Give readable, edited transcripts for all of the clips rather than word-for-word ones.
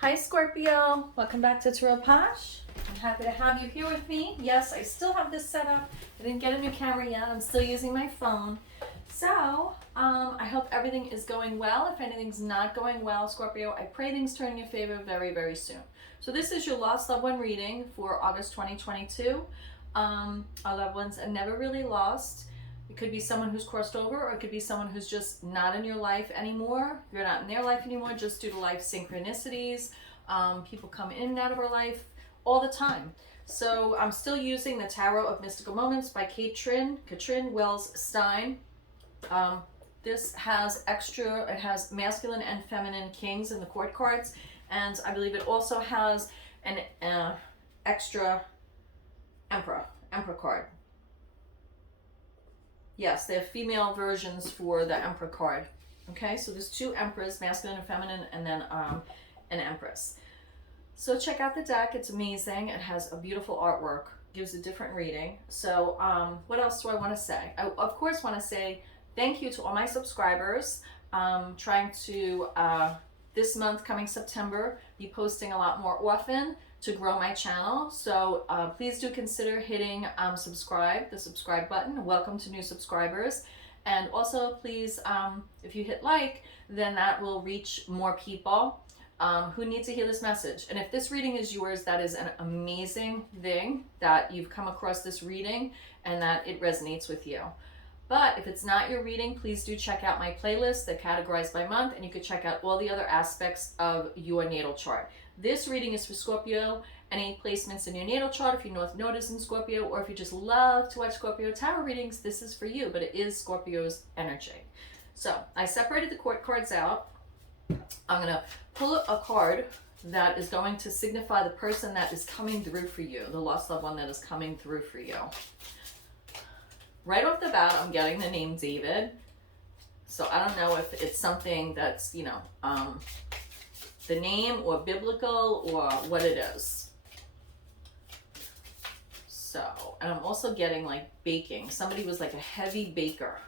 Hi Scorpio, welcome back to Tarot POSH. I'm happy to have you here with me. Yes, I still have this set up. I didn't get a new camera yet. I'm still using my phone. So, I hope everything is going well. If anything's not going well, Scorpio, I pray things turn in your favor very, very soon. So this is your lost loved one reading for August 2022. Our loved ones are never really lost. It could be someone who's crossed over, or it could be someone who's just not in your life anymore. You're not in their life anymore, just due to life synchronicities. People come in and out of our life all the time. So I'm still using the Tarot of Mystical Moments by Katrin Wells Stein. This has it has masculine and feminine kings in the court cards, and I believe it also has an extra emperor card. Yes, they have female versions for the Emperor card. Okay, so there's two Emperors, masculine and feminine, and then an Empress. So check out the deck. It's amazing. It has a beautiful artwork. Gives a different reading. So what else do I want to say? I, of course, want to say thank you to all my subscribers. Trying to, this month, coming September, be posting a lot more often to grow my channel. So please do consider hitting subscribe, the subscribe button. Welcome to new subscribers. And also please, if you hit like, then that will reach more people who need to hear this message. And if this reading is yours, that is an amazing thing that you've come across this reading and that it resonates with you. But if it's not your reading, please do check out my playlist. They're categorized by month, and you can check out all the other aspects of your natal chart. This reading is for Scorpio. Any placements in your natal chart, if your North Node is in Scorpio, or if you just love to watch Scorpio tarot readings, this is for you, but it is Scorpio's energy. So I separated the court cards out. I'm going to pull a card that is going to signify the person that is coming through for you, the lost loved one that is coming through for you. Right off the bat, I'm getting the name David. So I don't know if it's something that's, you know, the name or biblical or what it is. So, and I'm also getting like baking. Somebody was like a heavy baker.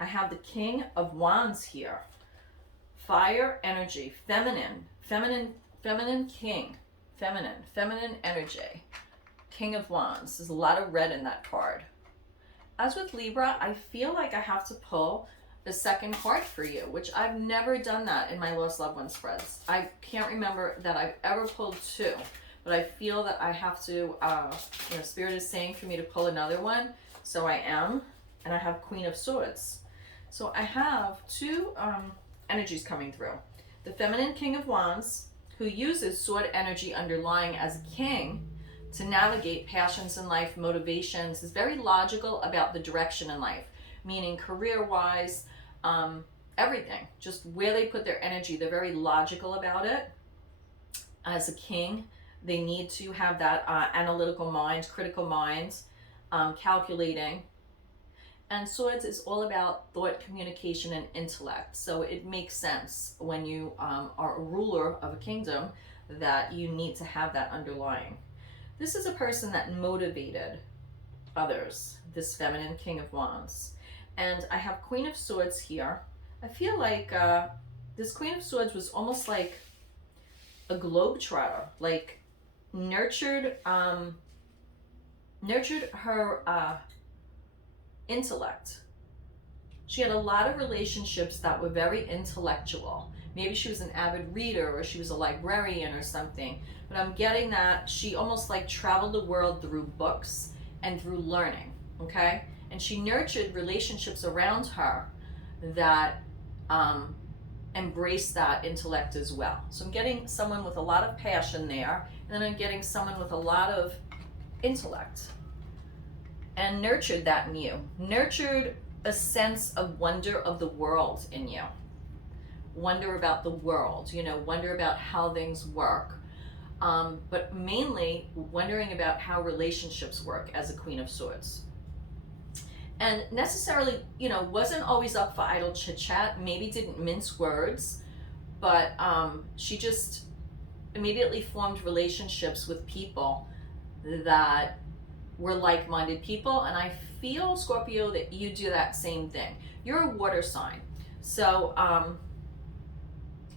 I have the King of Wands here. Fire energy, feminine king, feminine energy. King of Wands. There's a lot of red in that card. As with Libra, I feel like I have to pull the second card for you, which I've never done that in my lost loved one spreads. I can't remember that I've ever pulled two, but I feel that I have to, you know, Spirit is saying for me to pull another one, so I am, and I have Queen of Swords. So I have two energies coming through. The feminine King of Wands, who uses sword energy underlying as king to navigate passions in life, motivations, is very logical about the direction in life, meaning career-wise, everything, just where they put their energy. They're very logical about it. As a king, they need to have that analytical mind, critical mind, calculating. And Swords is all about thought, communication, and intellect. So it makes sense when you are a ruler of a kingdom that you need to have that underlying. This is a person that motivated others, this feminine King of Wands. And I have Queen of Swords here. I feel like this Queen of Swords was almost like a globetrotter, like nurtured her intellect. She had a lot of relationships that were very intellectual. Maybe she was an avid reader, or she was a librarian or something. But I'm getting that she almost like traveled the world through books and through learning, okay? And she nurtured relationships around her that embrace that intellect as well. So I'm getting someone with a lot of passion there, and then I'm getting someone with a lot of intellect. And nurtured that in you. Nurtured a sense of wonder of the world in you. Wonder about the world, you know, wonder about how things work. But mainly wondering about how relationships work as a Queen of Swords. And necessarily, you know, wasn't always up for idle chit-chat, maybe didn't mince words, but she just immediately formed relationships with people that were like-minded people. And I feel, Scorpio, that you do that same thing. You're a water sign. So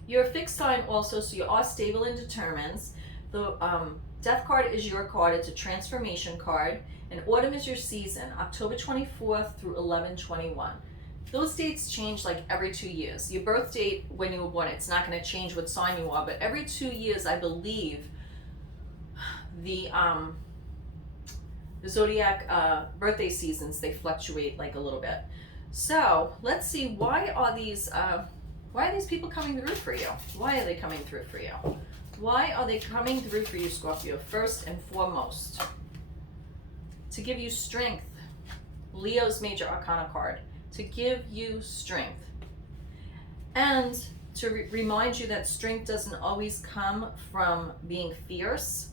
You're a fixed sign also, so you are stable and determined. The Death card is your card. It's a transformation card. And autumn is your season, October 24th through 11/21. Those dates change like every 2 years. Your birth date when you were born, it's not going to change what sign you are, but every 2 years, I believe, the zodiac birthday seasons, they fluctuate like a little bit. So let's see, why are these people coming through for you? Why are they coming through for you? Why are they coming through for you, Scorpio? First and foremost, to give you strength. Leo's major arcana card. To give you strength. And to remind you that strength doesn't always come from being fierce.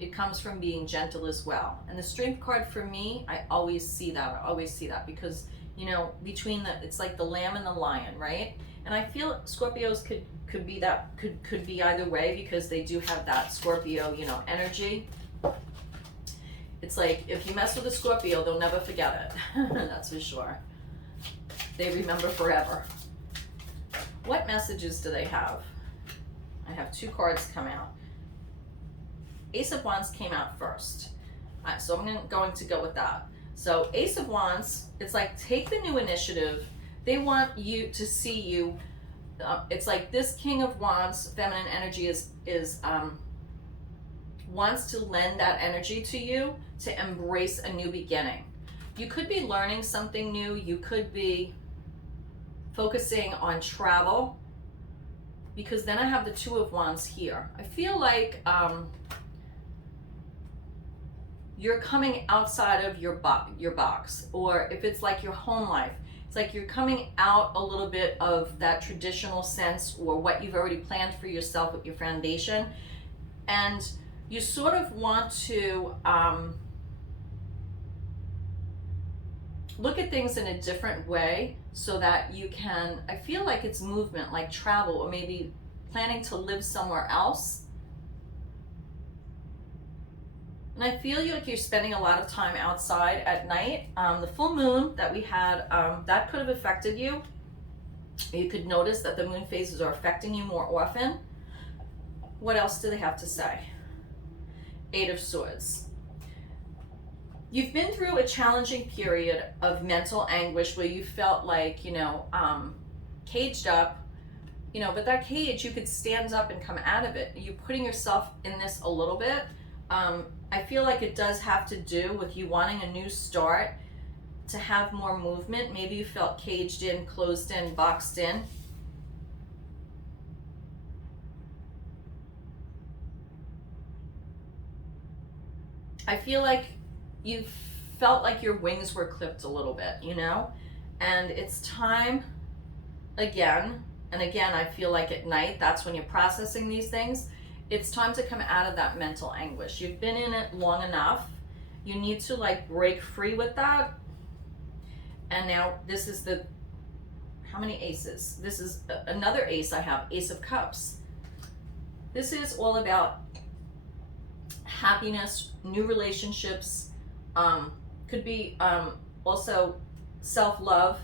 It comes from being gentle as well. And the strength card for me, I always see that because, you know, between it's like the lamb and the lion, right? And I feel Scorpios could be either way, because they do have that Scorpio, you know, energy. It's like, if you mess with a Scorpio, they'll never forget it. That's for sure. They remember forever. What messages do they have? I have 2 cards come out. Ace of Wands came out first. So I'm going to go with that. So Ace of Wands, it's like, take the new initiative. They want you to see you. It's like this King of Wands, feminine energy, wants to lend that energy to you to embrace a new beginning. You could be learning something new. You could be focusing on travel, because then I have the 2 of Wands here. I feel like you're coming outside of your box, or if it's like your home life, it's like you're coming out a little bit of that traditional sense, or what you've already planned for yourself with your foundation, and you sort of want to look at things in a different way, so that you can, I feel like it's movement, like travel, or maybe planning to live somewhere else. And I feel like you're spending a lot of time outside at night. The full moon that we had, that could have affected you. You could notice that the moon phases are affecting you more often. What else do they have to say? 8 of Swords. You've been through a challenging period of mental anguish, where you felt like, you know, caged up, you know, but that cage, you could stand up and come out of it. You're putting yourself in this a little bit. I feel like it does have to do with you wanting a new start, to have more movement. Maybe you felt caged in, closed in, boxed in. I feel like you felt like your wings were clipped a little bit, you know? And it's time again, and again, I feel like at night, that's when you're processing these things. It's time to come out of that mental anguish. You've been in it long enough. You need to like break free with that. And now this is the, how many aces? This is another ace I have, Ace of Cups. This is all about happiness, new relationships, could be also self-love.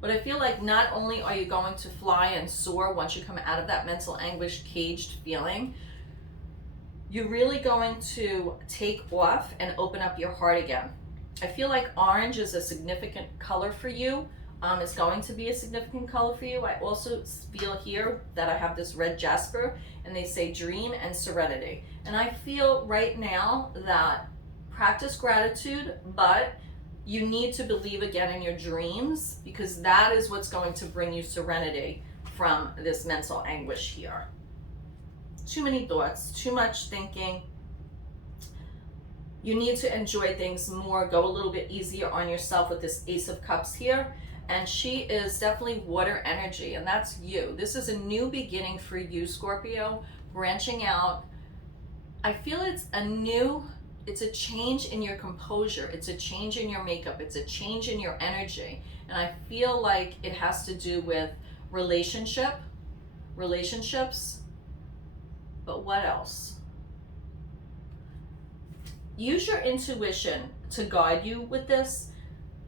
But I feel like not only are you going to fly and soar once you come out of that mental anguish, caged feeling, you're really going to take off and open up your heart again. I feel like orange is a significant color for you. It's going to be a significant color for you. I also feel here that I have this red jasper, and they say dream and serenity. And I feel right now that practice gratitude, but you need to believe again in your dreams, because that is what's going to bring you serenity from this mental anguish here. Too many thoughts, too much thinking. You need to enjoy things more, go a little bit easier on yourself with this Ace of Cups here. And she is definitely water energy, and that's you. This is a new beginning for you, Scorpio, branching out. I feel it's a change in your composure. It's a change in your makeup. It's a change in your energy. And I feel like it has to do with relationships. But what else? Use your intuition to guide you with this.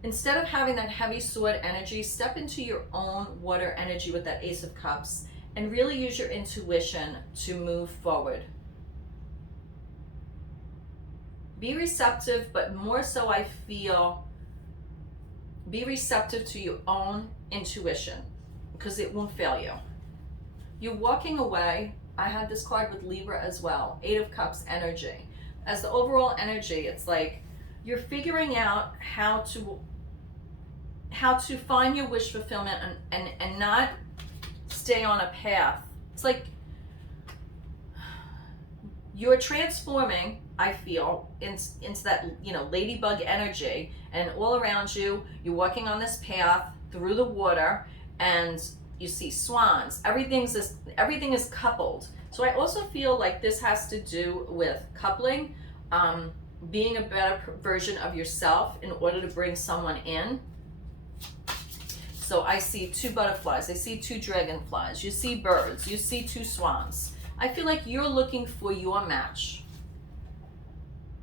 instead of having that heavy sword energy, step into your own water energy with that Ace of Cups and really use your intuition to move forward. Be receptive, but more so I feel, be receptive to your own intuition because it won't fail you. You're walking away. I had this card with Libra as well, 8 of Cups energy. As the overall energy, it's like you're figuring out how to find your wish fulfillment and not stay on a path. It's like you're transforming, I feel, into that, you know, ladybug energy, and all around you, you're walking on this path through the water, and you see swans. Everything is coupled. So I also feel like this has to do with coupling, being a better version of yourself in order to bring someone in. So I see 2 butterflies, I see 2 dragonflies, you see birds, you see 2 swans. I feel like you're looking for your match,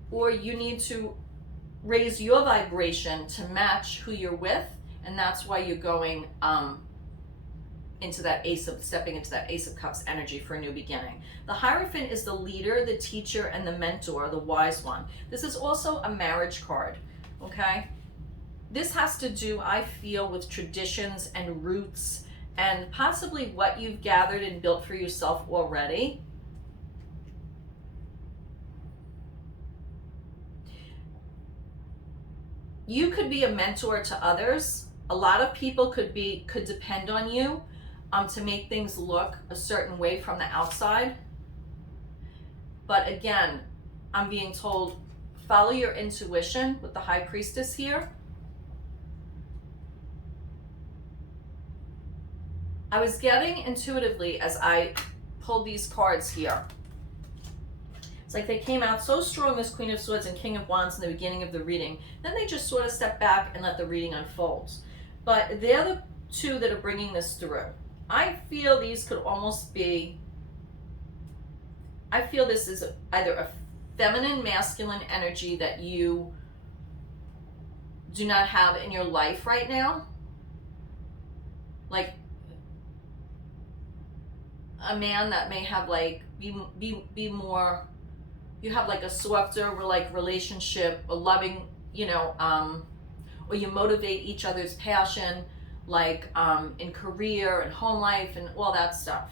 or you need to raise your vibration to match who you're with, and that's why you're going stepping into that Ace of Cups energy for a new beginning. The Hierophant is the leader, the teacher, and the mentor, the wise one. This is also a marriage card, okay? This has to do, I feel, with traditions and roots and possibly what you've gathered and built for yourself already. You could be a mentor to others. A lot of people could depend on you to make things look a certain way from the outside. But again, I'm being told, follow your intuition with the High Priestess here. I was getting intuitively as I pulled these cards here. It's like they came out so strong, this Queen of Swords and King of Wands in the beginning of the reading. Then they just sort of step back and let the reading unfold. But they're the 2 that are bringing this through. I feel these could almost be, I feel this is either a feminine, masculine energy that you do not have in your life right now. Like a man that may have like, be more, you have like a softer like relationship, a loving, you know, or you motivate each other's passion, like in career and home life and all that stuff.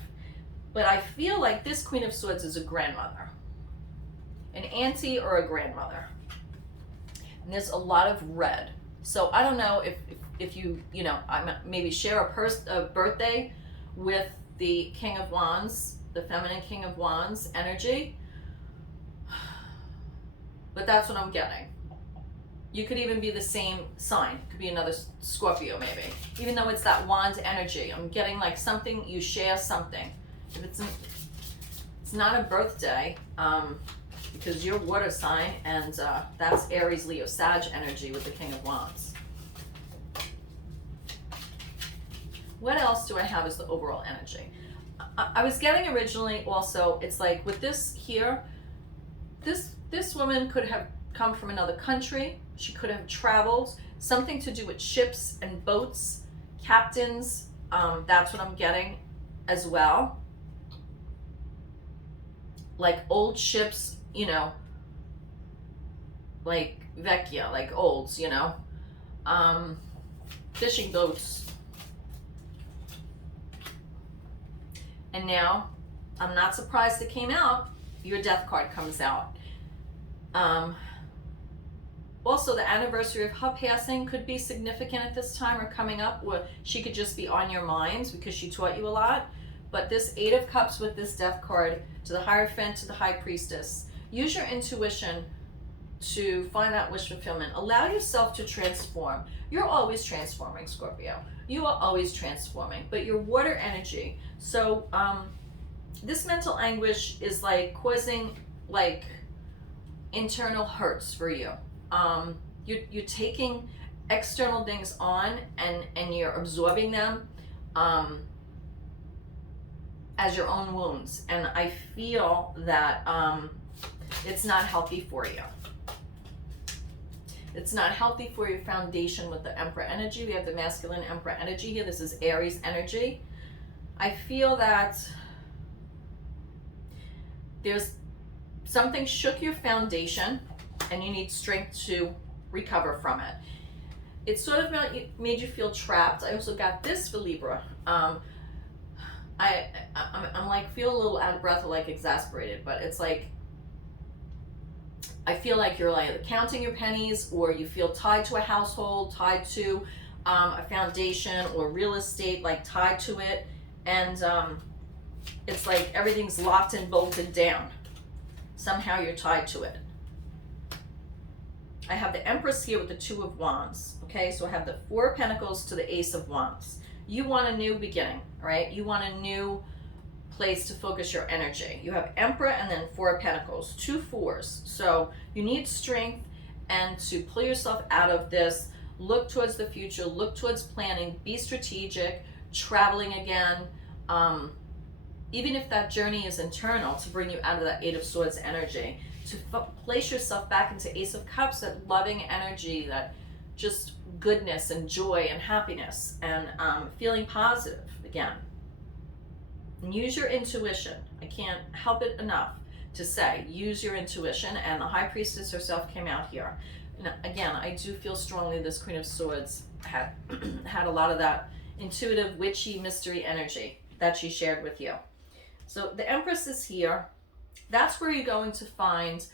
But I feel like this Queen of Swords is a grandmother, an auntie or a grandmother. And there's a lot of red. So I don't know if you know, maybe share a birthday with the King of Wands, the feminine King of Wands energy. But that's what I'm getting. You could even be the same sign. It could be another Scorpio maybe. Even though it's that wand energy, I'm getting like something, you share something. If it's not a birthday, because you're water sign, and that's Aries, Leo, Sag energy with the King of Wands. What else do I have as the overall energy? I was getting originally also, it's like with this here, this woman could have come from another country. She could have traveled, something to do with ships and boats, captains. That's what I'm getting as well. Like old ships, you know, like vecchia, like olds, you know, fishing boats. And now, I'm not surprised it came out, your Death card comes out. Also, the anniversary of her passing could be significant at this time or coming up, or she could just be on your minds because she taught you a lot. But this 8 of Cups with this Death card, to the Hierophant, to the High Priestess, use your intuition to find that wish fulfillment. Allow yourself to transform. You're always transforming, Scorpio. You are always transforming, but your water energy. So this mental anguish is like causing like internal hurts for you. You're taking external things on and you're absorbing them as your own wounds. And I feel that it's not healthy for you. It's not healthy for your foundation with the Emperor energy. We have the masculine Emperor energy here. This is Aries energy. I feel that there's something shook your foundation and you need strength to recover from it. It sort of made you feel trapped. I also got this for Libra. I'm like, feel a little out of breath or like exasperated, but it's like, I feel like you're like counting your pennies, or you feel tied to a household, tied to a foundation or real estate, like tied to it. And it's like everything's locked and bolted down. Somehow you're tied to it. I have the Empress here with the Two of Wands. Okay, so I have the Four of Pentacles to the Ace of Wands. You want a new beginning, right? You want a new place to focus your energy. You have Emperor and then Four of Pentacles, 2 fours. So you need strength and to pull yourself out of this. Look towards the future, look towards planning, be strategic, traveling again. Even if that journey is internal, to bring you out of that Eight of Swords energy, to place yourself back into Ace of Cups, that loving energy, that just goodness and joy and happiness, and feeling positive again. And use your intuition. I can't help it enough to say, use your intuition. And the High Priestess herself came out here. And again, I do feel strongly this Queen of Swords had had a lot of that intuitive, witchy, mystery energy that she shared with you. So the Empress is here. That's where you're going to find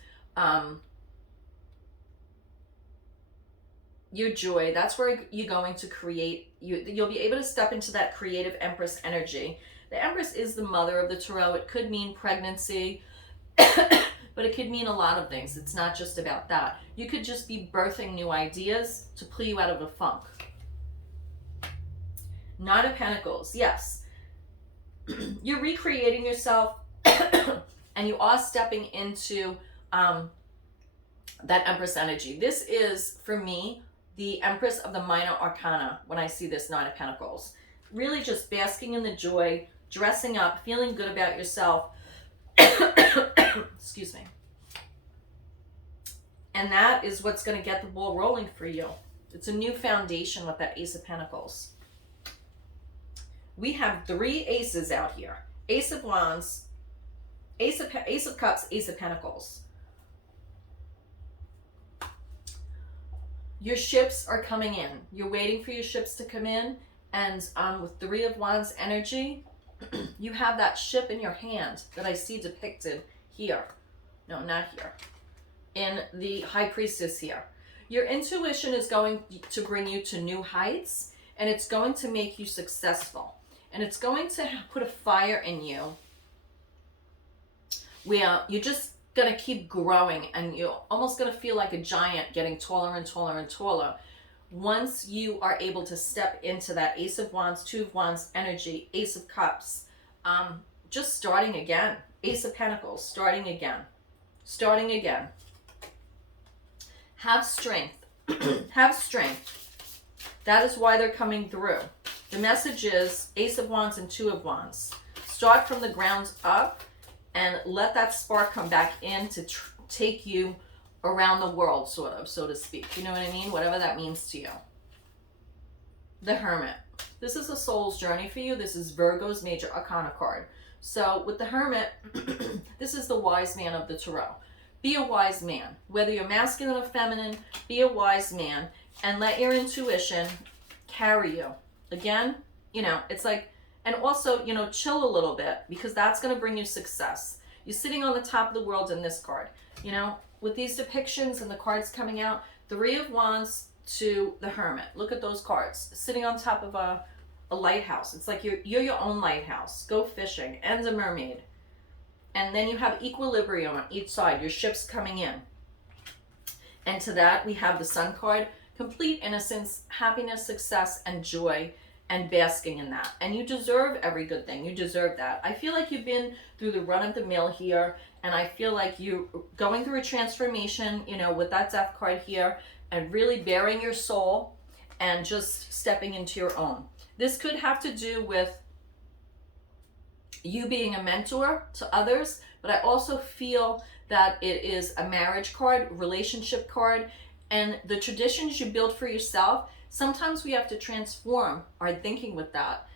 your joy. That's where you're going to create. You'll be able to step into that creative Empress energy. The Empress is the mother of the tarot. It could mean pregnancy, but it could mean a lot of things. It's not just about that. You could just be birthing new ideas to pull you out of a funk. Nine of Pentacles, yes. You're recreating yourself and you are stepping into that Empress energy. This is, for me, the Empress of the Minor Arcana when I see this Nine of Pentacles. Really just basking in the joy, dressing up, feeling good about yourself. Excuse me. And that is what's going to get the ball rolling for you. It's a new foundation with that Ace of Pentacles. We have 3 aces out here. Ace of Wands, Ace of Cups, Ace of Pentacles. Your ships are coming in. You're waiting for your ships to come in. And with 3 of Wands energy, you have that ship in your hand that I see depicted here. No, not here. In the High Priestess here. Your intuition is going to bring you to new heights, and it's going to make you successful. And it's going to put a fire in you where you're just going to keep growing, and you're almost going to feel like a giant getting taller and taller and taller. Once you are able to step into that Ace of Wands, Two of Wands energy, Ace of Cups, just starting again. Ace of Pentacles, starting again. Starting again. Have strength. Have strength. That is why they're coming through. The message is Ace of Wands and Two of Wands. Start from the ground up and let that spark come back in to take you around the world, sort of, so to speak. You know what I mean? Whatever that means to you. The Hermit. This is a soul's journey for you. This is Virgo's major arcana card. So with the Hermit, this is the wise man of the tarot. Be a wise man. Whether you're masculine or feminine, be a wise man and let your intuition carry you. Again, you know, it's like, and also, you know, chill a little bit, because that's going to bring you success. You're sitting on the top of the world in this card. You know, with these depictions and the cards coming out, 3 of Wands to the Hermit. Look at those cards. Sitting on top of a lighthouse. It's like you're your own lighthouse. Go fishing. And a mermaid. And then you have equilibrium on each side. Your ship's coming in. And to that, we have the Sun card. Complete innocence, happiness, success, and joy, and basking in that. And you deserve every good thing. You deserve that. I feel like you've been through the run of the mill here, and I feel like you're going through a transformation, you know, with that Death card here, and really bearing your soul and just stepping into your own. This could have to do with you being a mentor to others, but I also feel that it is a marriage card, relationship card, And the traditions you build for yourself, sometimes we have to transform our thinking with that,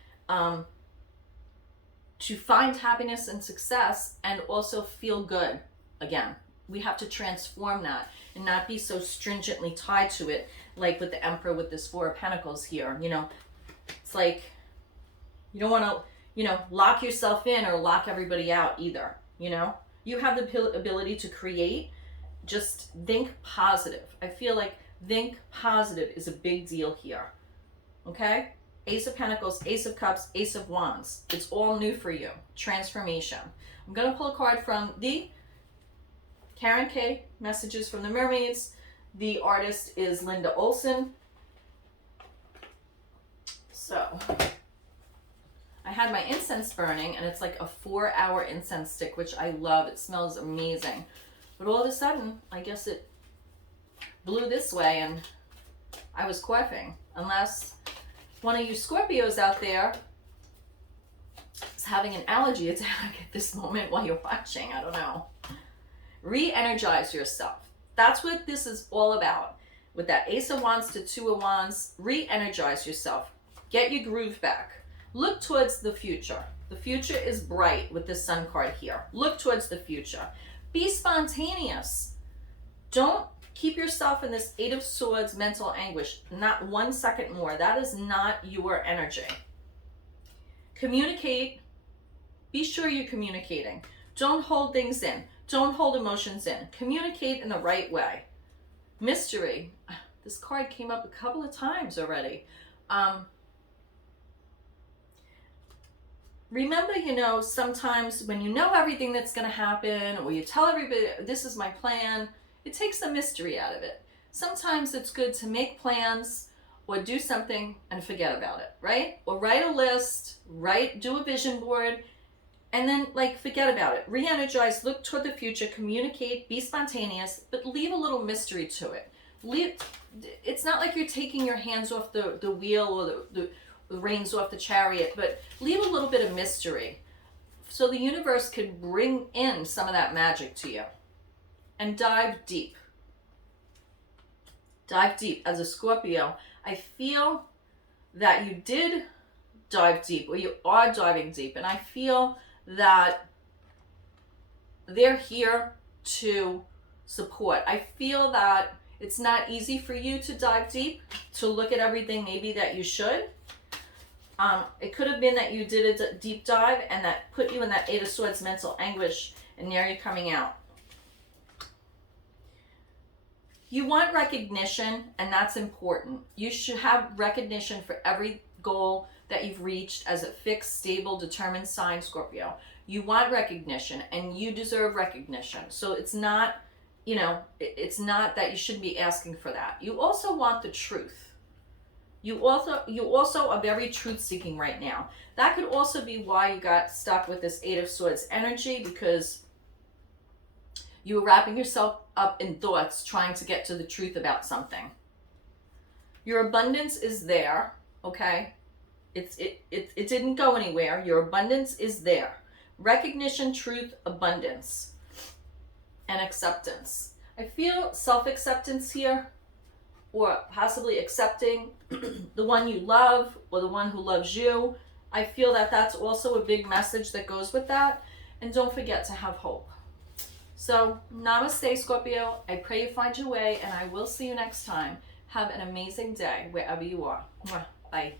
to find happiness and success and also feel good again. We have to transform that and not be so stringently tied to it, like with the Emperor with this Four of Pentacles here. You know, it's like you don't want to, you know, lock yourself in or lock everybody out either. You know, you have the ability to create. Just think positive. I feel like think positive is a big deal here. Okay? Ace of Pentacles, Ace of Cups, Ace of Wands. It's all new for you. Transformation. I'm going to pull a card from the Karen K. Messages from the Mermaids. The artist is Linda Olson. So, I had my incense burning, and it's like a 4-hour incense stick, which I love. It smells amazing. But all of a sudden, I guess it blew this way, and I was coughing. Unless one of you Scorpios out there is having an allergy attack at this moment while you're watching. I don't know. Re-energize yourself. That's what this is all about. With that Ace of Wands to Two of Wands, re-energize yourself. Get your groove back. Look towards the future. The future is bright with this Sun card here. Look towards the future. Be spontaneous. Don't keep yourself in this Eight of Swords mental anguish. Not 1 second more. That is not your energy. Communicate. Be sure you're communicating. Don't hold things in. Don't hold emotions in. Communicate in the right way. Mystery. This card came up a couple of times already. Remember, you know, sometimes when you know everything that's going to happen, or you tell everybody, this is my plan, it takes the mystery out of it. Sometimes it's good to make plans or do something and forget about it, right? Or write a list, do a vision board, and then like forget about it. Re-energize, look toward the future, communicate, be spontaneous, but leave a little mystery to it. It's not like you're taking your hands off the wheel or the reins off the chariot, but leave a little bit of mystery so the universe could bring in some of that magic to you. And dive deep. Dive deep. As a Scorpio, I feel that you did dive deep, or you are diving deep, and I feel that they're here to support. I feel that it's not easy for you to dive deep, to look at everything maybe that you should. It could have been that you did a deep dive and that put you in that Eight of Swords mental anguish, and now you're coming out. You want recognition, and that's important. You should have recognition for every goal that you've reached as a fixed, stable, determined sign, Scorpio. You want recognition, and you deserve recognition. So it's not, you know, it's not that you shouldn't be asking for that. You also want the truth. You also are very truth-seeking right now. That could also be why you got stuck with this Eight of Swords energy, because you were wrapping yourself up in thoughts trying to get to the truth about something. Your abundance is there, okay? It didn't go anywhere. Your abundance is there. Recognition, truth, abundance, and acceptance. I feel self-acceptance here, or possibly accepting the one you love or the one who loves you. I feel that that's also a big message that goes with that. And don't forget to have hope. So, namaste, Scorpio. I pray you find your way, and I will see you next time. Have an amazing day wherever you are. Bye.